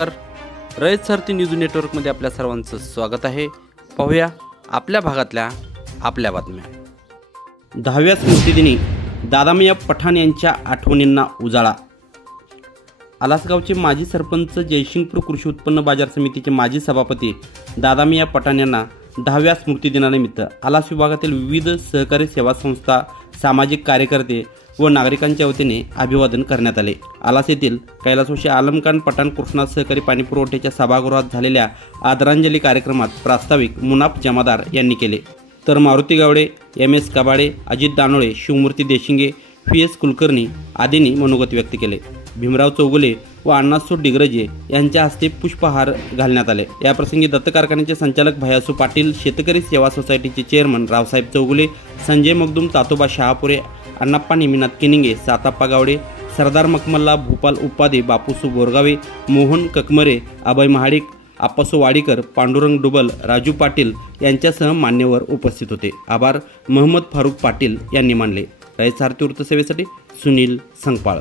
तर रयत सारथी न्यूज नेटवर्कमध्ये आपल्या सर्वांचं स्वागत आहे. पाहूया आपल्या भागातल्या आपल्या बातम्या. दहाव्या स्मृतिदिनी दादामिया पठाण यांच्या आठवणींना उजाळा. आलासगावचे माजी सरपंच जयसिंगपूर कृषी उत्पन्न बाजार समितीचे माजी सभापती दादामिया पठाण यांना दहाव्या स्मृतिदिनानिमित्त आलास विभागातील विविध सहकारी सेवा संस्था सामाजिक कार्यकर्ते व नागरिकांच्या वतीने अभिवादन करण्यात आले. आलास येथील कैलासोशी आलमखान पठाण कृष्णा सहकारी पाणी पुरवठ्याच्या सभागृहात झालेल्या आदरांजली कार्यक्रमात प्रास्ताविक मुनाफ जमादार यांनी केले. तर Maruti Gawade M S Kabade Ajit Danole Shivmurti Deshinge V S Kulkarni आदींनी मनोगत व्यक्त केले. भीमराव चौगुले व अण्णासू डिग्रजे यांच्या हस्ते पुष्पहार घालण्यात आले. याप्रसंगी दत्त कारखान्याचे संचालक भयासू पाटील शेतकरी सेवा सोसायटीचे चेअरमन रावसाहेब चौगुले संजय मगदूम तातोबा शहापुरे अण्णाप्पा निमिनाथ किनिंगे साताप्पा गावडे सरदार मकमल्ला भूपाल उपाध्ये बापूसू बोरगावे मोहन ककमरे अभय महाडिक आप्पासू वाडीकर पांडुरंग डुबल राजू पाटील यांच्यासह मान्यवर उपस्थित होते. आभार. महम्मद फारुख पाटील यांनी मानले. रयत सारथी वृत्तसेवेसाठी सुनील संगपाळ.